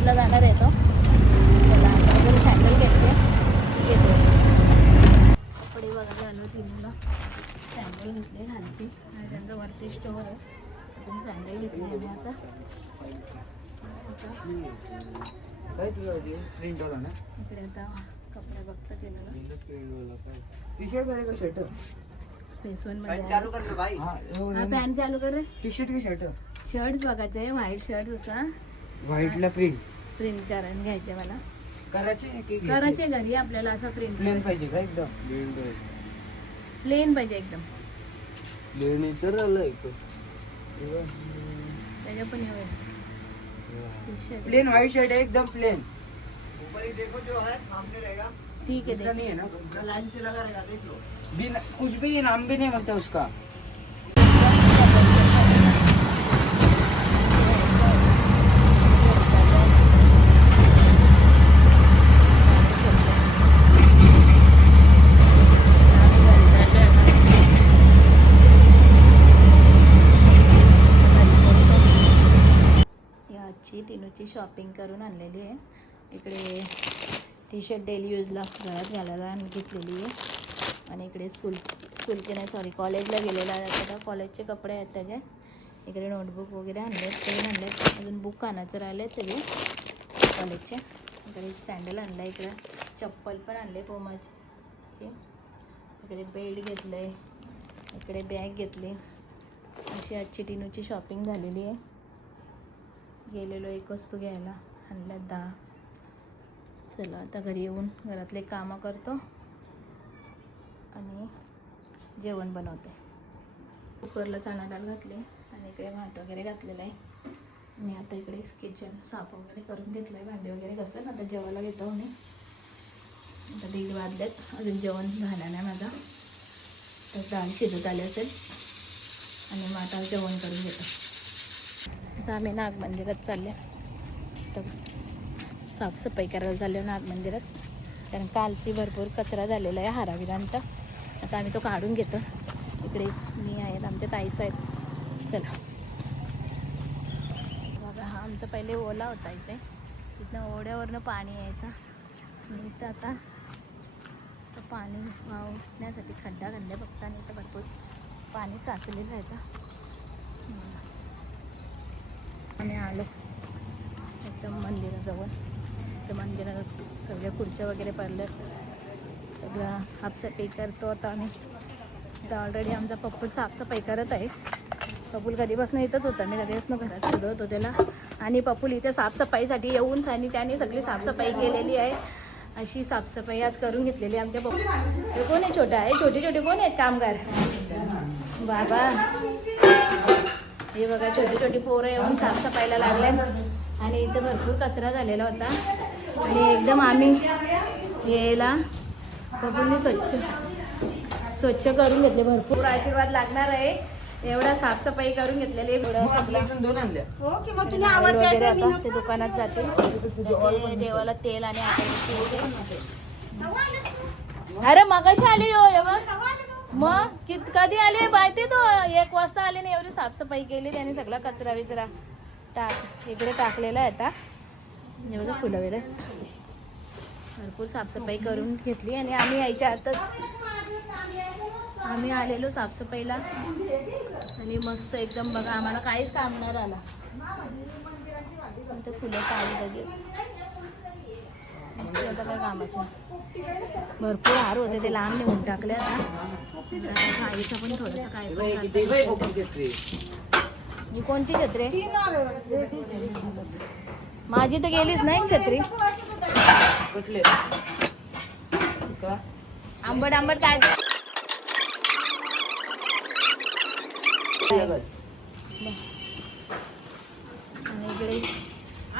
कॉलेजला जाणार आहे तो. त्याला आता सँडल घ्यायचे घेतो. कपडे बघायला आलो तिला. सँडल घेतले घालते आणि त्यांचं वरती स्टोअर आहे. अजून सँडल घेतली आहे मी आता. इकडे आता कपडे बघता केलेलं. टी शर्ट का शर्ट? फेस वन मध्ये चालू कर भाई. हा पॅन्ट चालू कर रे. टी शर्ट की शर्ट? शर्ट्स बघायचे व्हाईट शर्ट असा व्हाईटला प्रिंट प्रिंट करून घ्यायचे मला. करायचे घरी आपल्याला असं प्रिंट प्लेन पाहिजे का एकदम? प्लेन पाहिजे एकदम. प्लेन तर आलं त्याच्या पण प्लेन व्हाईट शर्ट है एकदम प्लेन. ऊपर ही देखो जो है सामने रहेगा. ठीक है दूसरा नहीं है ना? लाइन से लगा रहेगा देख लो. बिन कुछ भी ये नाम भी नहीं बनता उसका. तिनूची शॉपिंग करून आणलेली आहे. इकडे टी शर्ट डेली यूजला घरात घालायला घेतलेली आहे. आणि इकडे स्कूलचे नाही सॉरी कॉलेजला गेलेला आहे आता. कॉलेजचे कपडे आहेत त्याचे. इकडे नोटबुक वगैरे आणलेत पेन आणलेत. अजून बुक आणायचं राहिले तरी कॉलेजचे. इकडे सँडल आणला. इकडे चप्पल पण आणले पोमाची. इकडे बेल्ट घेतलं आहे. इकडे बॅग घेतली. अशी आजची टिनूची शॉपिंग झालेली आहे. गेलेलो एक वस्तू घ्यायला आणल्यात 10. चला आता घरी येऊन घरातले कामं करतो आणि जेवण बनवते. कुकरला चणा डाळ घातली आणि इकडे भात वगैरे घातलेला आहे. आणि आता इकडे किचन साफ वगैरे करून घेतलं आहे. भांडी वगैरे घासून आता जेवायला घेतो. आणि आता 1:30 वाजलेत. अजून जेवण झालं नाही माझा. तर डाळ शिजत आली असेल आणि मग आता जेवण करून घेतो. आता आम्ही नाग मंदिरात चालले. तर साफसफाई करायला चाललो नाग मंदिरात. कारण कालची भरपूर कचरा झालेला आहे हाराविरांचा. आता आम्ही तो काढून घेतो. इकडे मी आहेत आमच्या ताईस आहेत. चला बघा हा आमचा पहिले ओला होता. इथे तिथनं ओढ्यावरनं पाणी यायचं. आणि इथं आता असं पाणी वाहण्यासाठी खड्डा बघता. आणि इथं भरपूर पाणी साचलेलं आहे. आता आम्ही आलो एकदम मंदिराजवळ. तर मंदिरात सगळ्या खुर्च्या वगैरे पडल्या. सगळं साफसफाई करतो आता आम्ही. तर ऑलरेडी आमचा पप्पूल साफसफाई करत आहे. पप्पूल कधीपासून इथंच होता. मी कधीपासून घरात शोधत होतो त्याला. आणि पप्पूल इथे साफसफाईसाठी येऊन आणि त्याने सगळी साफसफाई केलेली आहे. अशी साफसफाई आज करून घेतलेली आमच्या पप्पू. हे कोण आहे छोटा आहे? छोटे छोटे कोण आहेत कामगार? बाबा हे बघा छोटी छोटी पोरं येऊन साफसफाईला लागल्या. आणि इथं भरपूर कचरा झालेला होता. आणि एकदम आम्ही यायला बघून स्वच्छ करून घेतले. भरपूर आशीर्वाद लागणार आहे. एवढा साफसफाई करून घेतलेली आहे. दुकानात जाते त्याचे देवाला तेल आणि अरे मगाशी आली हो. मग कधी आले माहिती तो 1 वाजता आले नाही. एवढी साफसफाई केली त्याने. सगळा कचरा विचरा इकडे टाकलेला आहे. आता एवढं फुलं वगैरे भरपूर साफसफाई करून घेतली. आणि आम्ही यायच्या आतच आम्ही आलेलो साफसफाईला. आणि मस्त एकदम बघा आम्हाला काहीच काम नाही राहिलं. ते फुलं पाहिली त्याचे आता काय कामाचे. भरपूर हार होते ते लांब नेऊन टाकले. आता आईचं पण थोडंसं काय ही कोणती छत्री? माझी तर गेलीच नाही छत्री. आंबट आंबट काय आणि इकडे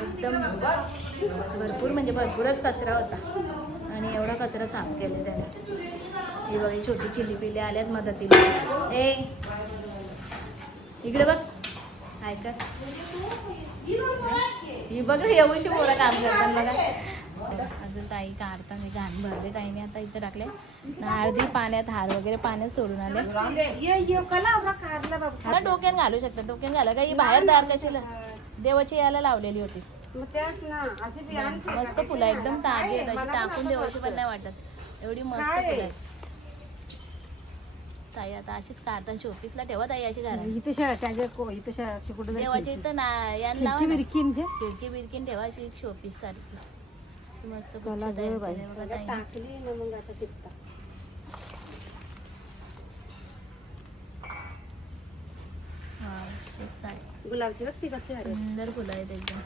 एकदम भरपूर म्हणजे भरपूरच कचरा होता. आणि एवढा कचरा साफ केले त्याने. ही बघा छोटी चिली पिली आल्यात मदतीला. ए इकडे बघ ऐका ही बघ एवढीशी पोरं काम करतात बघा. अजून ताई काढता मी घाण भरले ताईने. आता इथं टाकले अर्धी पाण्यात हार वगैरे पाण्यात सोडून आले. डोक्यात घालू शकतात. डोक्यात घाला काही बाहेर दार कशी देवाची यायला लावलेली होती. मस्त फुलं एकदम ताजी आहेत, अशी टाकून देवाशी पण नाही वाटत, एवढी मस्त फुलं आहेत. ताई आता अशीच काढतात शोपीसला ठेवा ताई अशी घरात. देवाच्या इथं ना यान लावा ना. खिडकी बिरकीन ठेवा अशी शोपीस सारखी अशी मस्त गुच्छ तयार केले बघा ताई. हा, मस्त आहे. सुंदर फुलं आहेत एकदम.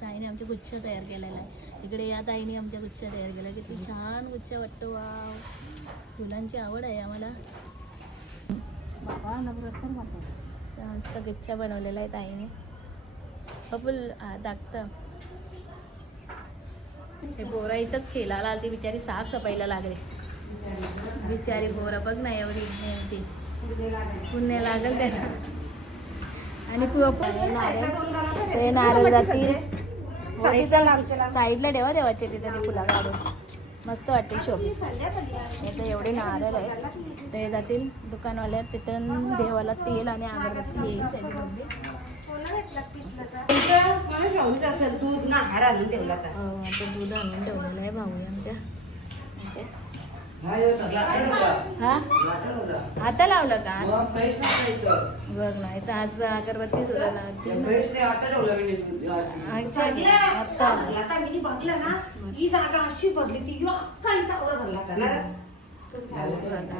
ताईने आमचे गुच्छ तयार केलेला आहे. इकडे या ताईने आमच्या गुच्छ तयार केला, किती छान गुच्छ वाटतो. वाव, फुलांची आवड आहे आम्हाला. मस्त गुच्छ बनवलेला आहे ताईने. फुल दाखतं. हे पोरा इथंच खेळायला आली, बिचारी साफसफाईला लागले. बिचारी पोरा बघ ना एवढी ती पुण्य लागल त्याला. आणि ते नारळ जातील साईडला ठेवा देवाचे तिथे ते फुला काढून मस्त वाटते शोपीस. इथे एवढे नारळ आहेत ते जातील दुकानवाल्यात, तिथून देवाला तेल आणि अगरबत्ती येईल त्याच्यामध्ये. दूध आणून ठेवला दूध आणून ठेवलेलं आहे भाऊ आमच्या. हा आता लावलं का बघ ना, इथं आज अगरबत्ती सुद्धा लावते.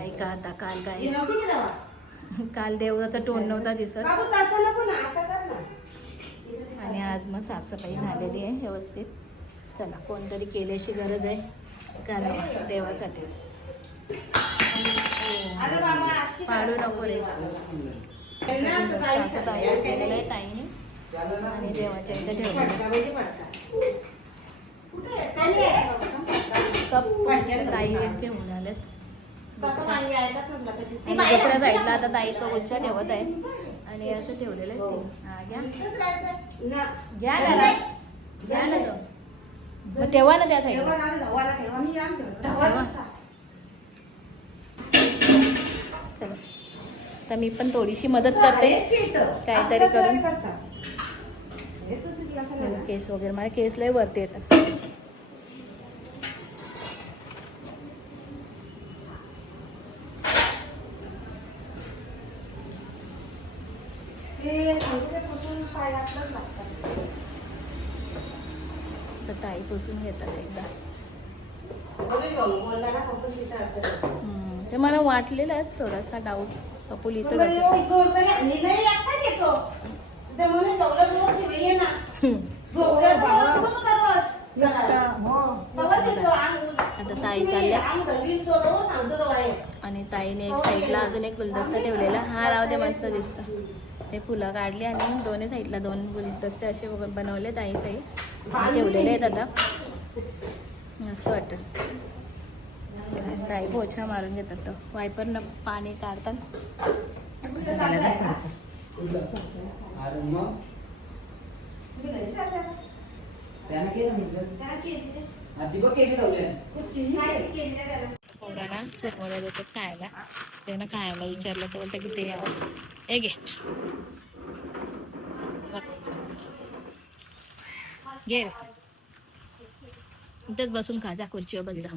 ऐका आता काल काय, काल देवाचा टोन नव्हता दिसत आणि आज मग साफसफाई झालेली आहे व्यवस्थित. चला, कोणतरी केल्याची गरज आहे करावं देवासाठी. पाडू नको रे. केलेलं आहे ताईने आणि देवाच्या इथे ठेवलं. कप ताई घेऊन आलेत. दुसऱ्या साईडला आता ताई तो गुच्छा ठेवत आहे आणि असं ठेवलेलं आहे ते. हा घ्या घ्या ना तो, मग ठेवा ना त्या साईडला. चला, तर मी पण थोडीशी मदत करते काहीतरी करून. केस वगैरे मला केस लय वरती येतात. तर ताई पुसून घेतात एकदा. ते मला वाटलेलं थोडासा डाऊट. पपूल इथं आता ताई चालल्या आणि ताईने एक साईडला अजून एक गुलदस्ता ठेवलेला. हा राव ते मस्त दिसतं. ते फुलं काढली आणि दोन्ही साईडला दोन गुलदस्ते असे बनवले ताईचे ठेवलेले आहेत. आता मस्त वाटतं. ताई पोछा मारून घेतात, तो वायपरनं पाणी काढतात. पोरांना चुरमुरे देतात खायला. त्यानं खायला विचारलं तर बोलतं की ते हे घे घे इथंच बसून खा, जा खुर्चीवर बस जा.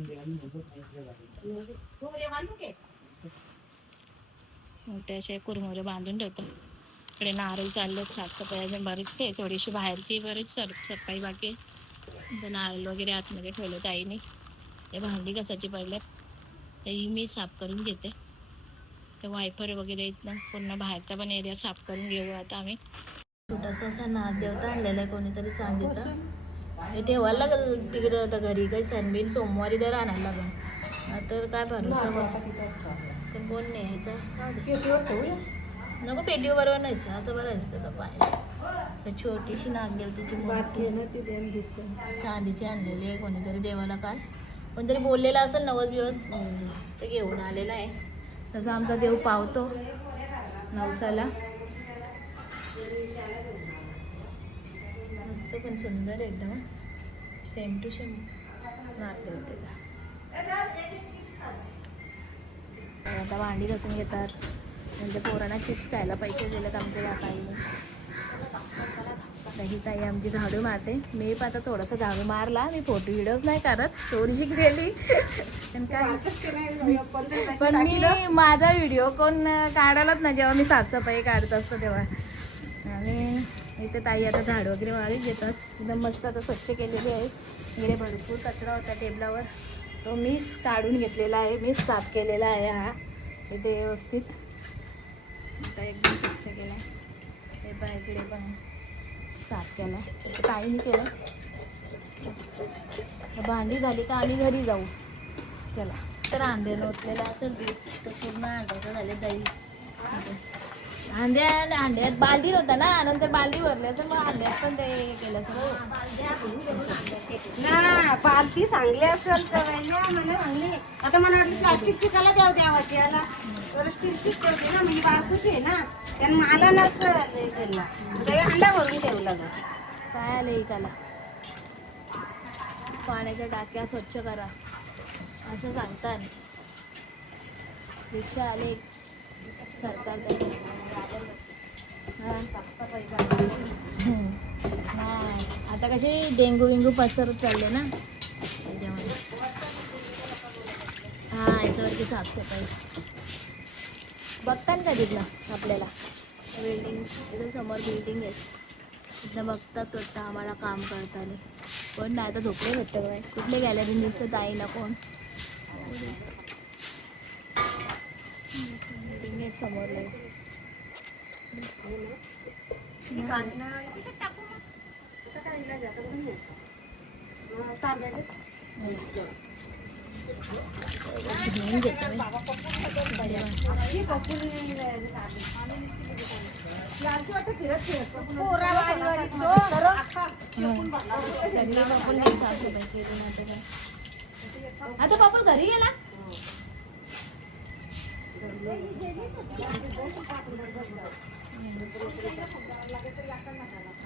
त्याशिवाय कुरमुरे बांधून ठेवतो. इकडे नारळ चालले, साफसफाई अजून बरीच आहे, थोडीशी बाहेरची बरीच सफाई बाकी. नारळ वगैरे आतमध्ये ठेवले ताईने. ते भांडी कसाची पडल्यात ते मी साफ करून घेते. ते वायफर वगैरे इथनं पूर्ण बाहेरचा पण एरिया साफ करून घेऊ आता आम्ही. छोटासा असा नागदेवता आणलेला आहे कोणीतरी चांदीचा. हे ठेवायला लागेल तिकडे. आता घरी काही सणबिन सोमवारी तर आणायला लागेल. तर काय भरोसा तर कोण न्यायचा. पेटीवर ठेवूया नको, पेटीवर बरोबर नाही असं बरं असतं. तर पाहिजे असं छोटीशी नागदेवतेची मूर्ती चांदीची आणलेली आहे कोणीतरी देवाला. काल कोणतरी बोललेला असेल नवस दिवस ते घेऊन आलेला आहे. तसं आमचा देव पावतो नवसाला. मस्त पण सुंदर एकदम, सेम टू सेम नागदेवतेला. आता भांडी घासून घेतात. म्हणजे पोरांना चिप्स खायला पैसे दिलेत आमच्या बापाईने. तर ही ताई आमची झाडू मारते. मी पण आता थोडंसं झाडू मारला. मी फोटो व्हिडिओच नाही करत, थोडीशी केली. पण काय पण मी माझा व्हिडिओ कोण काढायलाच नाही जेव्हा मी साफसफाई काढत असतो तेव्हा. आणि इथे ताई आता झाड वगैरे मारून घेतात. एकदम मस्त आता स्वच्छ केलेली आहे. इकडे भरपूर कचरा होता टेबलावर, तो मीच काढून घेतलेला आहे, मीच साफ केलेला आहे. हा इथे व्यवस्थित आता एकदम स्वच्छ केला आहे. हे पण इकडे पण साफ केला आहे, ताईने केलं. भांडी झाली का आम्ही घरी जाऊ त्याला. तर अंड्यानं ओतलेलं असेल दूध तर पूर्ण अंड्याचं झाले दही. अंड्यात बालदी नव्हता ना, नंतर बालदी भरली असेल मग अंड्यात पण ते केलं असेल. ना पालती चांगली असेल तर मला चांगली. आता मला वाटलं प्लास्टिकची कला द्यावं द्यावाची याला, तर स्टीलचीच ठेवते ना, म्हणजे बारकुशी आहे ना, त्यानं मला नसं केला ते अंडा भरून ठेवला ग. काय आलं एकाला पाण्याच्या टाक्या स्वच्छ करा असं सांगतात. रिक्षा आले सरकार नाही आता कशी डेंगू विंगू पसरत चालले ना त्याच्यामध्ये. हा याच्यावरती साफसफाई बघतात का तिथलं आपल्याला. बिल्डिंग तिथं समोर बिल्डिंग आहे, तिथं बघतात वाटतं आम्हाला काम करताना. पण नाही तर झोपले भेटतं काय, कुठले गॅलरी दिसत आई ना कोण. बिल्डिंग आहे समोर लई. घेऊन घेतो मी. आता बापूर घरी गेला.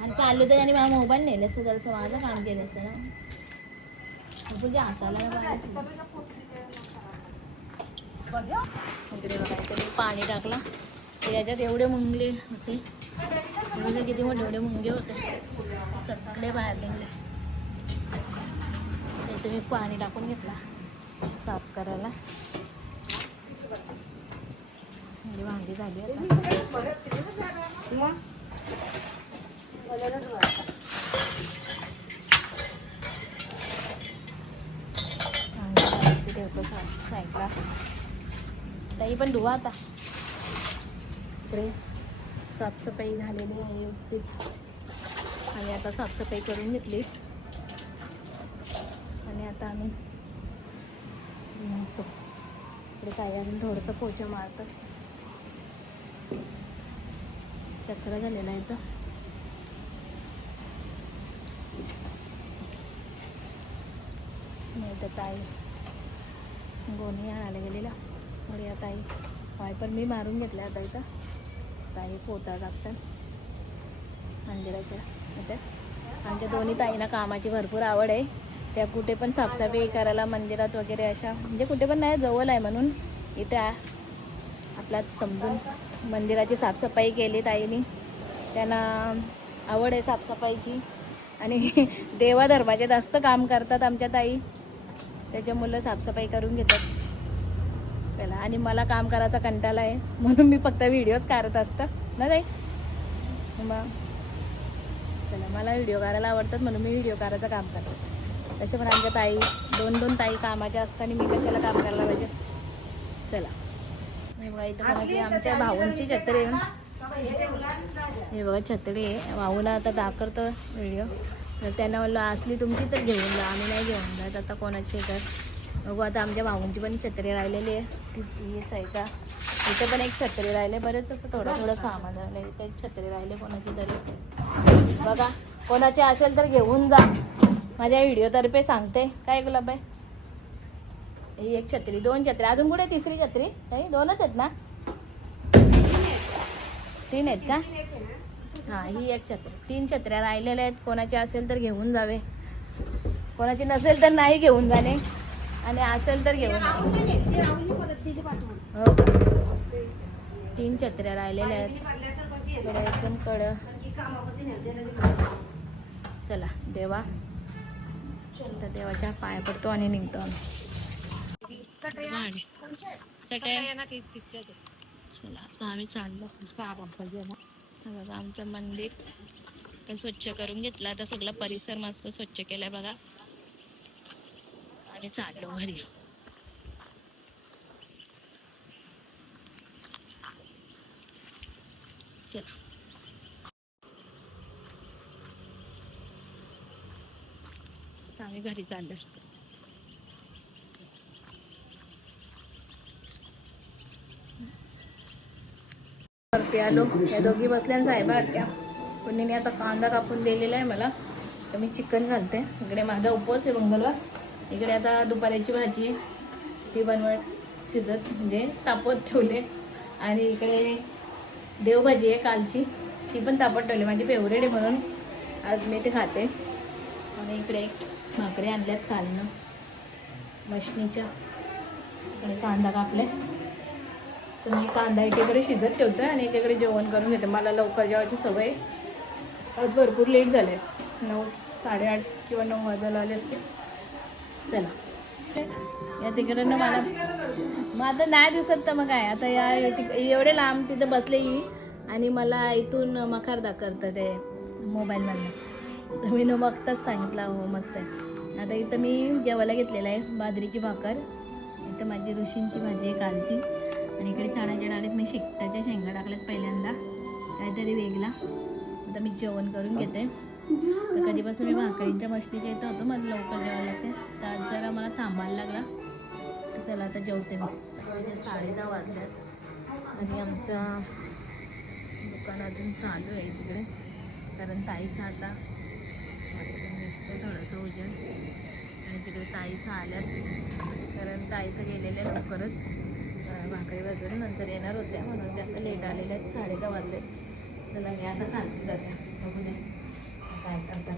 आणि चालू तर आणि माझा मोबाईल नेले असतं जर माझं काम केलं असतं ना. तुझ्या हाताला इकडे बघायचं पाणी टाकला याच्यात एवढे मुंगले होते. एवढे किती मोठे एवढे मुंगे होते, सगळे बाहेर निघले. इथे मी पाणी टाकून घेतला साफ करायला. भांडी झाली ठेवतो साईडला. ताई पण धुवा आता. इकडे साफसफाई झालेली आहे व्यवस्थित. आणि आता साफसफाई करून घेतली आणि आता आम्ही निघतो. इकडे काय अजून थोडंसं पोछा मारतो. कचरा झालेला आहे तर नाही तर ताई गोणी आणायला गेलेला. थोडी आता आई वायपर मी मारून घेतला. आता इथं ताई पोता टाकतात मंदिराच्या इथे. आमच्या दोन्ही ताईंना कामाची भरपूर आवड आहे. त्या कुठे पण साफसफाई करायला मंदिरात वगैरे अशा म्हणजे कुठे पण नाही, जवळ आहे म्हणून इथे आपल्याच समजून मंदिराची साफसफाई केली ताईंनी. त्यांना आवड आहे साफसफाईची आणि देवाधर्माचे जास्त काम करतात आमच्या ताई, त्याच्यामुळे साफसफाई करून घेतात त्याला. आणि मला काम करायचा कंटाळा आहे म्हणून मी फक्त व्हिडिओच काढत असतं ना ताई. मग चला मला व्हिडिओ काढायला आवडतात म्हणून मी व्हिडिओ काढायचं काम करते. तसे पण आमच्या ताई दोन ताई कामाच्या असताना मी कशाला काम करायला पाहिजे. चला हे बघा इथं कोणाची आमच्या भाऊंची छत्री आहे. हे बघा छत्री आहे. भाऊला आता दाखवतो व्हिडिओ. तर त्यांना म्हणलं असली तुमची तर घेऊन जा, आम्ही नाही घेऊन जात. आता कोणाची तर बघू. आता आमच्या भाऊंची पण छत्री राहिलेली आहे, तीच आहे का. इथे पण एक छत्री राहिले. बरेच असं थोडं सामान राहिलं. इथे एक छत्री राहिले कोणाची तरी. बघा कोणाची असेल तर घेऊन जा, माझ्या व्हिडिओतर्फे सांगते. काय गुलाबाई ही एक छत्री, 2 छत्री. अजून कुठे तिसरी छत्री? ताई 2च आहेत ना? 3 आहेत का? हां ही एक छत्री. 3 छत्र्या राहिलेल्या आहेत. कोणाची असेल तर घेऊन जावे, कोणाची नसेल तर नाही घेऊन जाणे, आणि असेल तर घेऊन. हो 3 छत्र्या राहिलेल्या आहेत. इकडे एकदम चला देवा, तर देवाच्या पाया पडतो आणि निघतो आम्ही. चला आता आम्ही चाललो. बघा आमचं मंदिर पण स्वच्छ करून घेतलं. आता सगळा परिसर मस्त स्वच्छ केलाय बघा. आणि चाललो घरी. चला आम्ही घरी चाललो. वरती आलो. या दोघी बसल्या साहेबारख्या. कोणीने आता कांदा कापून दिलेला आहे मला, तर मी चिकन घालते. इकडे माझा उपवास आहे मंगळवार. इकडे आता दुपारची भाजी आहे ती बनवत शिजत म्हणजे तापत ठेवले. आणि इकडे देवभाजी आहे कालची, ती पण तापत ठेवली. माझी फेवरेट आहे म्हणून आज मी ते खाते. आणि इकडे भाकरी आणल्यात कालनं मशनीच्या. आणि कांदा कापले, तर मी कांदा एकीकडे शिजत ठेवतो आणि एकीकडे जेवण करून घेते. मला लवकर जेवायची सवय. आज भरपूर लेट झाले, 9, 8:30 किंवा 9 वाजायला आले असते. चला या तिकडनं मला मग आता नाही दिसत तर मग काय. आता या एवढे लांब तिथं बसले आणि मला इथून मखार दाखवतं ते मोबाईलमधनं. तर मी न बघताच सांगितलं हो मस्त आहे. आता इथं मी जेवायला घेतलेलं आहे बाजरीची भाकर. इथं माझी ऋषींची भाजी आहे कालची. आणि इकडे चण्याच्या डाळीत मी शेकटाच्या शेंगा टाकल्यात पहिल्यांदा, काहीतरी वेगळा. आता मी जेवण करून घेते. तर कधीपासून मी भाकरींच्या मशनीच्या इथं होतो, मला लवकर जेवायला लागते. तर आज जरा मला थांबायला लागला. तर चला आता जेवते मी. म्हणजे 10:30 वाजल्यात आणि आमचं दुकान अजून चालू आहे तिकडे. कारण ताईसा आता दिसतं थोडंसं उजेड. आणि तिकडे ताईसा आल्यात, कारण ताईचं गेलेल्या लवकरच भाकरी वाजून नंतर येणार होत्या, म्हणून ते आता लेट आलेल्या आहेत. 10:30 वाजले. चला मी आता खालती जाते, बघू दे काय करतात.